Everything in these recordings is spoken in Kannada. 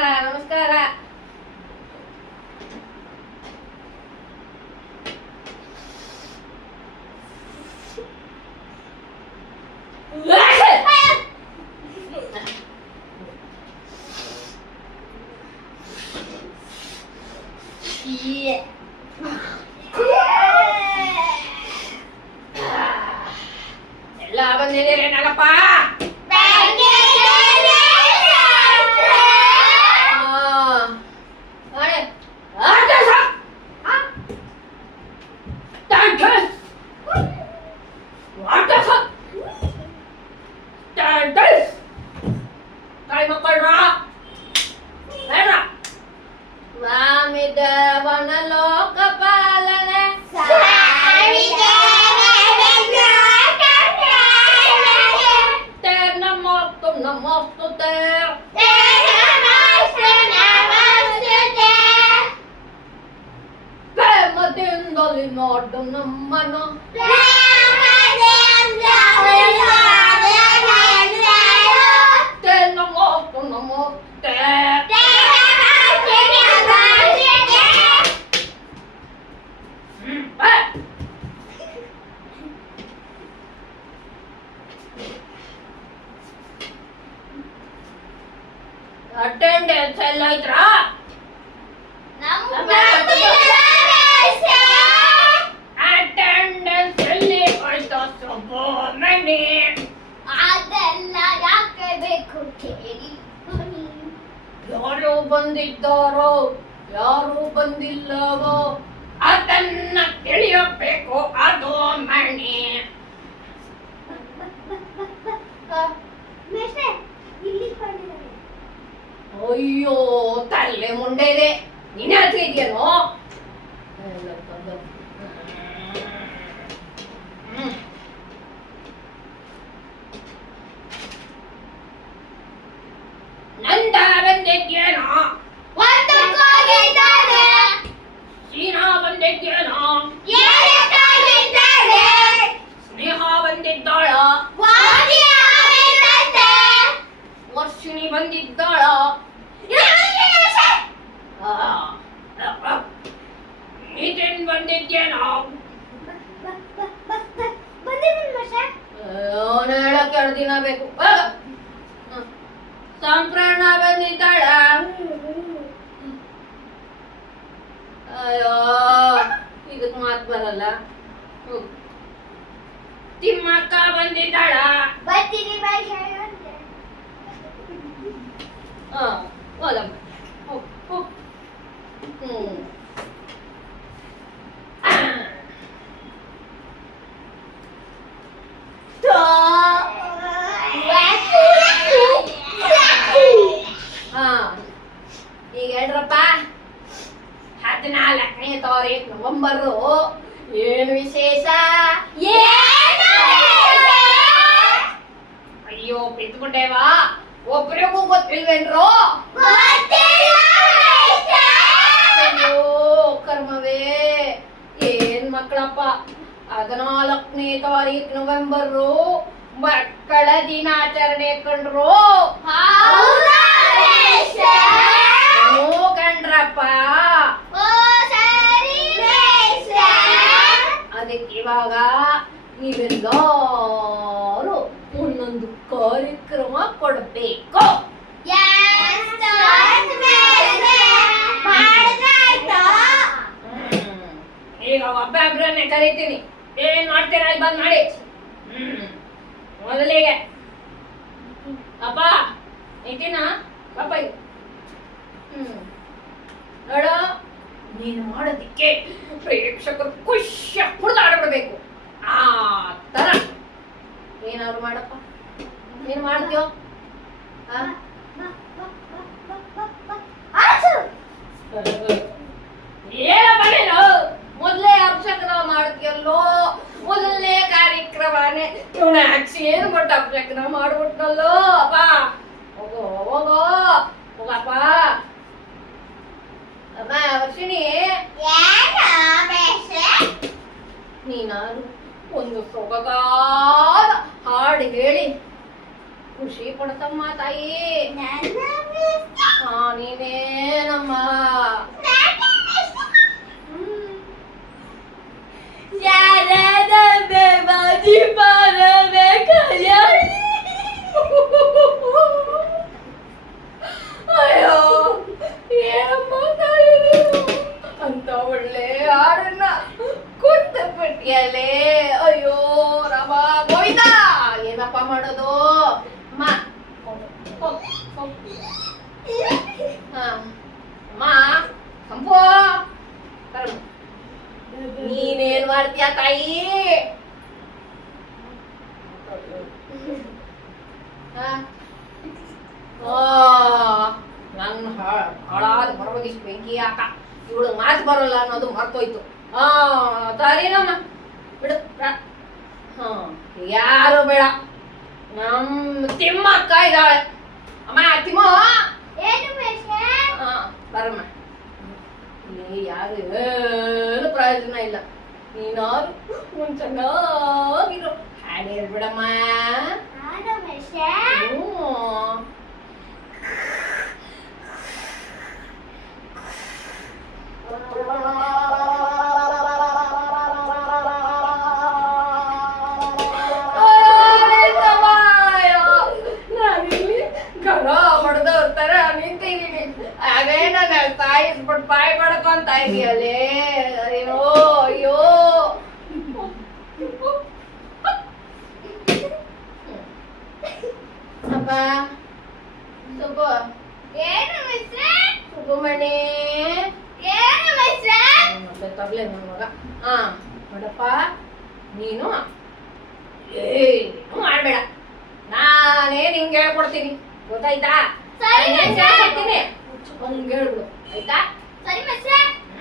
La van de la. Take my hand, and we'll fly. We'll fly to the moon. We'll fly to the moon. ಬಂದಿದ್ದಾರೋ? ಯಾರು ಬಂದಿಲ್ಲವೋ? ಅದನ್ನ ತಿಳಿಯಬೇಕು ಅದು ಮಣಿ. ಅಯ್ಯೋ ತಲೆ ಮುಂಡೆ ಇದೆ. ನಿನ್ನ ಹತ್ರ ಇದೆಯೇನೋ ಬಂದಿದ್ಯೇನೋ ಒಂದಕ್ಕೋಗಿದ್ದಾರೆ, ಸೀನಾ ಬಂದಿದ್ಯೇನೋ ಎರಡಕ್ಕೋಗಿದ್ದಾರೆ, ಸ್ನೇಹ ಬಂದಿದ್ದಾಳ ವಾದಿಯಾಗಿದ್ದಾರೆ. ವರ್ಷಿಣಿ ಬಂದಿದ್ದಾಳ ಆ, ಆ, ನಿತಿನ್ ಬಂದಿದ್ಯೇನೋ ಬಂದಿದ್ದೀನಿ ಮೇಷ್ಟ್ರೆ. ಅವನು ಹೇಳಕ್ಕೆ ಎರಡು ದಿನ ಬೇಕು ಹೋಗ. ಹ್ಮ್. ಸಂಪ್ರಣ ಬಂದಿದ್ದಾಳ ಅಯ್ಯೋ ಇದಕ್ ಮಾತ್ ಬರಲ್ಲ. ತಿಮ್ಮಕ್ಕ ಬಂದಿದ್ದಾಳ ಬರ್ತೀನಿ ಮೇಷ್ಟ್ರೆ. ಹಾ ಹೋಲಮ್ಮ ಹೋಗ್, ಹೋಗ್. ಹ್ಮ್ ಹಾ ಈಗ ಹೇಳ್ರಪ್ಪ ಹದಿನಾಲ್ಕನೇ ನವೆಂಬರು ಏನು ವಿಶೇಷ? ಅಯ್ಯೋ ಬಿದ್ದುಬಿಟ್ಟೇವಾ ಒಬ್ರಿಗೂ ಗೊತ್ತಿಲ್ವೇನ್ರು? ಅಯ್ಯೋ ಕರ್ಮವೇ. ಏನ್ ಮಕ್ಕಳಪ್ಪ? ಹದಿನಾಲ್ಕನೇ ತಾರೀಕು ನವೆಂಬರು ಮಕ್ಕಳ ದಿನಾಚರಣೆ ಕಂಡ್ರು? ಕಂಡ್ರಪ್ಪ ಅದಕ್ಕೆ ಇವಾಗ ನೀವೆಲ್ಲರೂ ಒಂದೊಂದು ಕಾರ್ಯಕ್ರಮ ಕೊಡ್ಬೇಕು. ಈಗ ಒಬ್ಬೊಬ್ರನ್ನೇ ಕರಿತೀನಿ. ಏನ್ ಮಾಡ್ತೀರಾ ಅಲ್ಲಿ ಬಂದ್ ಮಾಡಿ. ಹ್ಮ್. ಮೊದಲಿಗೆ. ಅಪ್ಪ ಇಟ್ಟಿನ ಪಾಪ. ಹ್ಮ್. ನೋಡ. ನೀನು ಮಾಡೋದಿಕ್ಕೆ ಪ್ರೇಕ್ಷಕರು ಖುಷಿ ಕುಡ್ದಾಡ್ಬಿಡ್ಬೇಕು ಆ ತರ. ಏನಾದ್ರು ಮಾಡಪ್ಪ. ಏನ್ ಮಾಡ್ತೀಯೋ? ಆ? пока ಅಮ್ಮ ಕಂಪೋ. ನೀನೇನ್ ಮಾಡ್ತೀಯ ತಾಯಿ? ನನ್ನ ಹಾಳಾದ ಬರೋದಿಷ್ಟು ಬೆಂಕಿ ಹಾಕ. ಇವಳು ಮಾತು ಬರಲ್ಲ ಅನ್ನೋದು ಮರ್ತೋಯ್ತು. ಹಾ ಸರಿನಮ್ಮ ಬಿಡು ಹಾ, ಯಾರು ಬೇಡ. ನಮ್ಮ ತಿಮ್ಮಕ್ಕ ಇದ್ದಾಳೆ. அம்மா அத்திமோ. ஏது பேசுறேன் ஆ வரம்மா. நீ யாரு? ஏழு பிரயோஜனம் இல்ல. நீ நார். விடமா ಬಡ್ಕೊಂತ ಇದೆಯಲ್ಲೇ ಅಯ್ಯೋ ಅಯ್ಯೋ ಅಪ್ಪ ಸುಬ್ಬು ಏನು ಮೇಷ್ಟ್ರೆ? ಸುಬ್ಬುಮಣಿ ಏನು ಮೇಷ್ಟ್ರೆ? ಮತ್ತೆ ತಗ್ಲೆ ನನ್ನ ಮಗ ಹಾ ನೋಡಪ್ಪ ನೀನು ಏನು ಮಾಡ್ಬೇಡ ನಾನೇ ನಿಂಗೆ ಹೇಳ್ಕೊಡ್ತೀನಿ ಗೊತ್ತಾಯ್ತಾ ಸರಿ, ನಾನೇ ಮೇಷ್ಟ್ರೆ. ಹೇಳ್ಕೊಡ್ತೀನಿ ಮುಚ್ಕೊಂಡು ಹೇಳ್ಬಿಡು ಆಯ್ತಾ ಸರಿ ಮೇಷ್ಟ್ರೆ?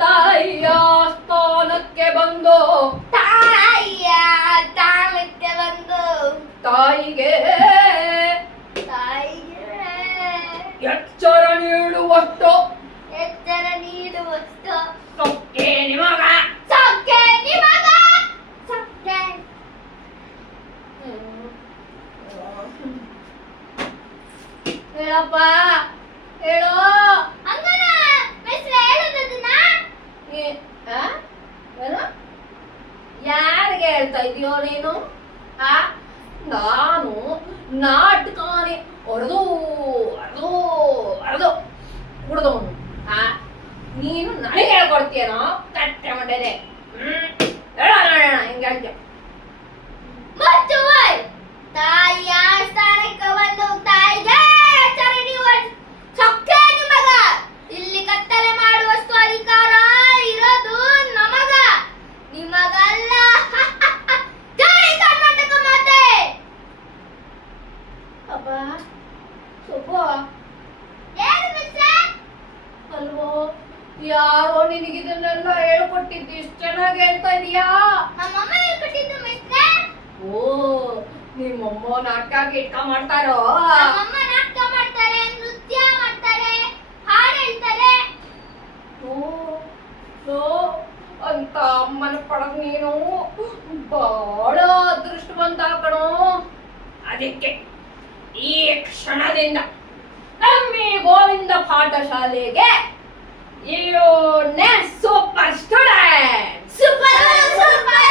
ತಾಯಿಯ ಸ್ಥಾನಕ್ಕೆ ಬಂದು. ತಾಯಿಯ ಸ್ಥಾನಕ್ಕೆ ಬಂದು. ತಾಯಿಗೆ ತಾಯಿಗೆ ಎಚ್ಚರ ನೀಡುವಷ್ಟು. ಎಚ್ಚರ ನೀಡುವಷ್ಟು. ಯಾರಿಗೆ ಹೇಳ್ತಾ ಇದೆಯೋ ನೀನು? ಆ? ನಾನು ನಾಟಕನೇ ಹೊಡೆದು ಹೊಡೆದು ಹೊಡೆದು ಕುಡ್ದವನು. ಆ? ನೀನು ನನಗೆ ಹೇಳ್ಕೊಡ್ತೀಯನೋ? ಕಟ್ಟೆ ಮಂಡೇನೆ. ಹೇಳ ನೋಡೋಣ ಹಿಂಗೆ ತಾಯಿಯ ಸ್ಥಾನಕ್ಕೆ ಯಾರೋ ನಿನಗಿದನ್ನೆಲ್ಲ ಹೇಳ್ಕೊಟ್ಟಿದ್ದು ಇಷ್ಟು ಚೆನ್ನಾಗಿ ಹೇಳ್ತಾ ಇದೀಯಾ? ನಮ್ಮಮ್ಮ ಹೇಳ್ಕೊಟ್ಟಿದ್ದು ಮಿಸ್ರೆ ಓ ನಿಮ್ಮಮ್ಮ ನಾಟಕ ಗಿಟ್ಕ ಮಾಡ್ತಾರೋ? ನಮ್ಮಮ್ಮ ನಾಟಕ ಮಾಡ್ತಾರೆ ನೃತ್ಯ ಮಾಡ್ತಾರೆ ಹಾಡು ಹೇಳ್ತಾರೆ. ಓ ಸೋ ಅಂತ ಅಮ್ಮನ ಪಡೆದ್ ನೀನು? ಬಹಳ ಅದೃಷ್ಟವಂತ ಕಣೋ. ಅದಕ್ಕೆ ಈ ಕ್ಷಣದಿಂದ ನಮ್ಮಿ ಗೋವಿಂದ ಪಾಠಶಾಲೆಗೆ ಏಳನೇ ಸೂಪರ್ ಸ್ಟೂಡೆಂಟ್ ಸೂಪರ್ ಸೂಪರ್